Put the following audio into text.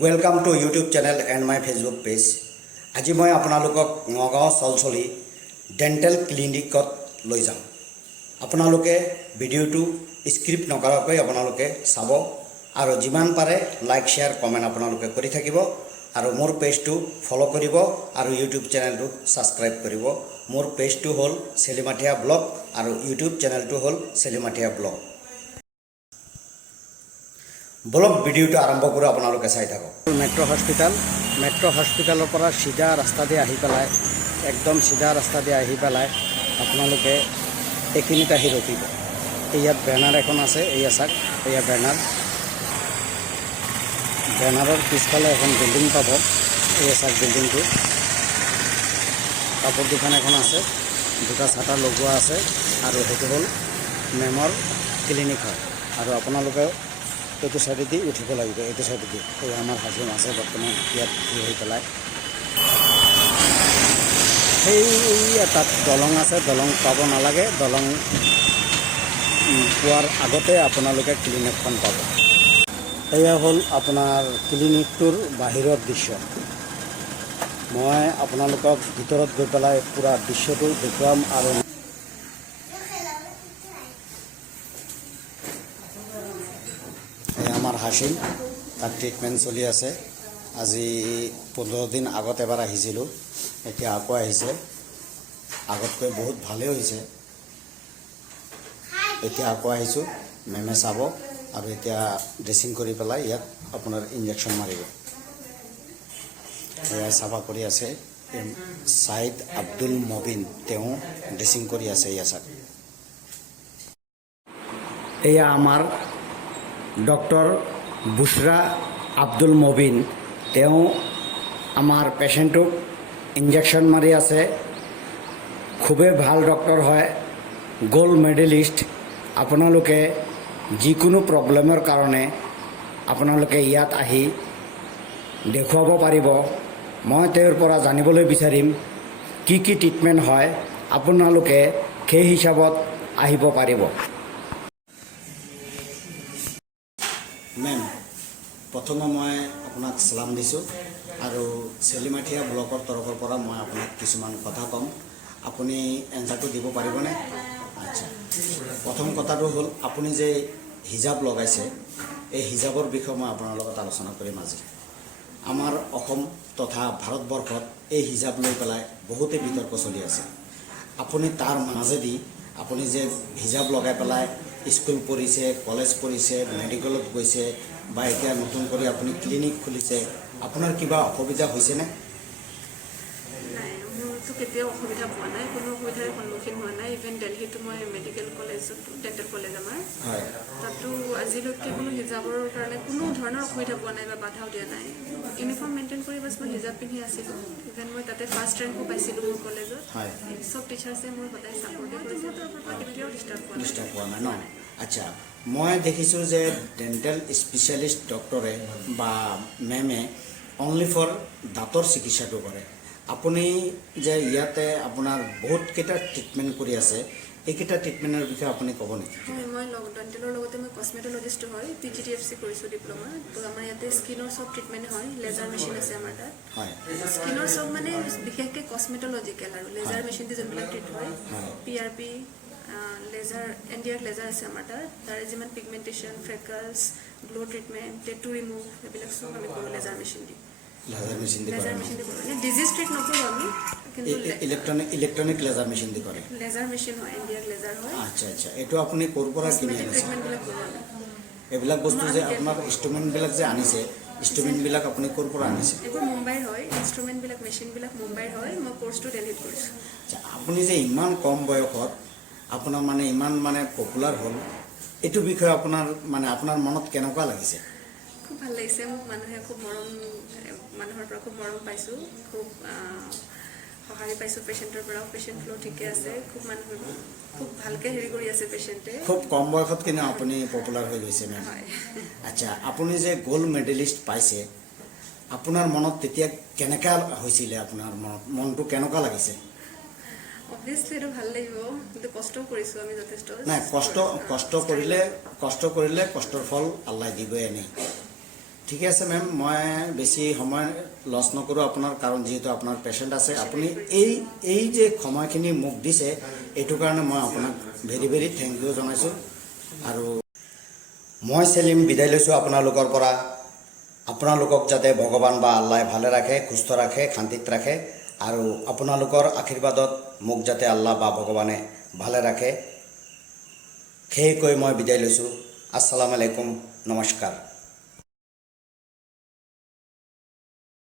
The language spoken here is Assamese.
Welcome to YouTube channel and my Facebook page. आज मैं आपनालोকক नगाँव चलचली डेन्टेल क्लिनिकत লৈ যাম। आपनालोके भिडिओटो स्क्रिप्ट नकराকৈ आपनालोके चाब और जिमान पारे लाइक शेयर कमेन्ट आपनालोके करि থাকিব और मोर पेजटो फलो करिब और यूट्यूब चैनलटो सबस्क्राइब करिब। मोर पेजटो हल सेलिमाथिया ब्लग और यूट्यूब चैनलटो हल सेलिमाथिया ब्लग। ब्लग भिडिओटो आरम्भ करो आपनालोके चाइ थाকক। मेट्रो हस्पिटाल पर सीधा रास्ता दे आहि पेलाय एकदम सीधा रास्ता दे आहि पेलाय आपनालोके एखिनित आहि रखिब। इयात बेनार एखन आछे, एया चाक एया बेनारर पिछफाले एखन बिल्डिं पाब। एया चाक बिल्डिंगटो कापड़ दुकान एखन आछे, दुटा छाटार लगोৱা আছে और हेतु हल मेमर क्लिनिक है। और आपनालोके এইটো সাইডেদি উঠিব লাগিব। এইটো সাইডেদি এই আমাৰ হাজবেণ্ড আছে বৰ্তমান ইয়াত হৈ পেলাই সেই তাত দলং আছে, দলং পাব নালাগে। দলং পোৱাৰ আগতে আপোনালোকে ক্লিনিকখন পাব। এয়া হ'ল আপোনাৰ ক্লিনিকটোৰ বাহিৰৰ দৃশ্য। মই আপোনালোকক ভিতৰত গৈ পেলাই পুৰা দৃশ্যটো দেখুৱাম। আৰু আমাৰ হাসিম তাৰ ট্ৰিটমেন্ট চলি আছে। আজি 15 দিন আগত এবাৰ আহিছিলোঁ, এতিয়া আকৌ আহিছে। আগতকৈ বহুত ভালে হৈছে। এতিয়া আকৌ আহিছোঁ, মেমে চাব আৰু এতিয়া ড্ৰেছিং কৰি পেলাই ইয়াত আপোনাৰ ইনজেকশ্যন মাৰিব। এয়া চাফা কৰি আছে সাইদ আব্দুল মবিন, তেওঁ ড্ৰেছিং কৰি আছে। এয়া চাক, এয়া আমাৰ डॉक्टर बुशरा आब्दुल मोबिन। आमार पेशेंटक इंजेक्शन मारि आछे। खूबे भाल डॉक्टर है, गोल्ड मेडेलिस्ट। आपनालोके जिकोनो प्रब्लेमर कारणे आपनालोके इयात आहि देखुवाब पारिब। मैं तेर परा जानिबोलै बिचारिम की ट्रिटमेंट है, आपनालोके সেই हिसाबत आहिब पारिब। मेम प्रथम मैं आपनाक सलाम दिसो और सेलिमाथिया ब्लगर तरफर पर मैं आपनाक किछुमान कथा कम, आपुनी एन्सारटो दिब पारिबने? अच्छा, प्रथम कथाटो हल आपुनी जे हिजाब लगाइছে এই हिजाबर विषय मैं आपनार लगत आलोचना करिम আজি। आमार অসম तथा भारतवर्षत এই हिजाब লৈ পেলাই बहुते बितर्क चलि আছে। आपुनी तार माजेदी आपुनी जे हिजाब लगाइ पेलाय स्कूल पढ़िছে, कलेज पढ़िছে, मेडिकलत গৈছে বা এতিয়া নতুন করে আপনি ক্লিনিক খুলিছে, আপনার কিবা অসুবিধা হয়েছে না? নাই, মোৰতো কেতিয়াও অসুবিধা পোৱা নাই, কোনো অসুবিধাৰ সন্মুখীন হোৱা নাই। ইভেন দিল্লীতো মই মেডিকেল কলেজত, ডেণ্টেল কলেজ আমাৰ, তাতো আজিলৈকে কোনো হিজাবৰ কাৰণে কোনো ধৰণৰ অসুবিধা পোৱা নাই বা বাধাও দিয়া নাই। ইউনিফৰ্ম মেইনটেইন কৰি বাছ মই হিজাব পিন্ধি আছিলোঁ। ইভেন মই তাতে ফাৰ্ষ্ট ৰেংকো পাইছিলোঁ মোৰ কলেজত। চব টিচাৰ্ছে মোৰ সদায় ছাপৰ্টে কৰিছে, তাৰ পৰা কেতিয়াও ডিষ্টাৰ্ব পোৱা নাই ন? আচ্ছা, मैं देखिছোঁ যে डेन्टेल स्पेशलिस्ट डॉक्टरे बा मेमे ओनली फर दाँतर चिकित्साটো करे। আপুনি যে ইয়াতে আপোনাৰ বহুত কেইটা ট্ৰিটমেণ্ট কৰি আছে, এইকেইটা ট্ৰিটমেণ্টৰ বিষয়ে আপুনি ক'ব নেকি? মই ডেণ্টেলৰ লগতে মই কসমেটলজিষ্ট হয়, PGDFC কৰিছোঁ ডিপ্ল'মা। তো আমাৰ ইয়াতে স্কিনৰ চব ট্ৰিটমেণ্ট হয়, লেজাৰ মেচিন আছে আমাৰ তাত। হয়, স্কিনৰ চব মানে বিশেষকৈ কসমেটলজিকেল আৰু লেজাৰ মেচিন দি যোনবিলাক ট্ৰিট হয়, PRP লেজাৰ, NDR লেজাৰ আছে আমাৰ তাত। তাৰে যিমান পিগমেণ্টেশ্যন, ফ্ৰেকলছ, গ্লো ট্ৰিটমেণ্ট, টেটু ৰিমুভ, এইবিলাক চব আমি কৰোঁ লেজাৰ মেচিন দি। লেজাৰ মেচিন দি কৰোঁ, ডিজিজ ট্ৰিট নকৰোঁ আমি, কিন্তু ইলেক্ট্ৰনিক লেজাৰ মেচিন দি কৰে। লেজাৰ মেচিন হয়, NDR লেজাৰ হয়। আচ্ছা আচ্ছা, এইটো আপুনি ক'ৰ পৰা কিনি আনিছে? ট্ৰিটমেণ্টবিলাক কৰোঁ আমি। এইবিলাক বস্তু যে আপোনাৰ ইনষ্ট্ৰুমেণ্টবিলাক যে আনিছে, ইনষ্ট্ৰুমেণ্টবিলাক আপুনি ক'ৰ পৰা আনিছে? এইবোৰ মুম্বাইৰ হয়, ইনষ্ট্ৰুমেণ্টবিলাক, মেচিনবিলাক মুম্বাইৰ হয়। মই কোৰ্চটো দিল্লীত কৰিছোঁ। আচ্ছা, আপুনি যে ইমান কম বয়সত আপোনাৰ মানে ইমান মানে পপুলাৰ হ'ল, এইটো বিষয়ে আপোনাৰ মানে আপোনাৰ মনত কেনেকুৱা লাগিছে? খুব ভাল লাগিছে। মোক মানুহে খুব মৰম, মানুহৰ পৰা খুব মৰম পাইছোঁ, খুব সঁহাৰি পাইছোঁ পেচেণ্টৰ পৰাও। পেচেণ্ট ফ্ল' ঠিকে আছে, খুব মানুহে খুব ভালকৈ হেৰি কৰি আছে পেচেণ্টে। খুব কম বয়সত কিন্তু আপুনি পপুলাৰ হৈ গৈছে মেম। আচ্ছা, আপুনি যে গোল্ড মেডেলিষ্ট পাইছে, আপোনাৰ মনত তেতিয়া কেনেকুৱা হৈছিলে? আপোনাৰ মনটো কেনেকুৱা লাগিছে? অবভিয়াছলি এইটো ভাল লাগিব, কিন্তু কষ্টও কৰিছোঁ আমি যথেষ্ট। নাই, কষ্ট কৰিলে কষ্টৰ ফল আল্লাহ দিবই এনেই। ঠিকে আছে মেম, মই বেছি সময় লছ নকৰোঁ আপোনাৰ, কাৰণ যিহেতু আপোনাৰ পেচেণ্ট আছে। আপুনি এই যে সময়খিনি মোক দিছে, এইটো কাৰণে মই আপোনাক ভেৰি ভেৰি থেংক ইউ জনাইছোঁ। আৰু মই চেলিম বিদায় লৈছোঁ আপোনালোকৰ পৰা। আপোনালোকক যাতে ভগৱান বা আল্লাই ভালে ৰাখে, সুস্থ ৰাখে, শান্তিত ৰাখে, আৰু আপোনালোকৰ আশীৰ্বাদত মোক যাতে আল্লাহ বা ভগৱানে ভালে ৰাখে, সেই কৈ মই বিদায় লৈছোঁ। আসসালামু আলাইকুম, নমস্কাৰ।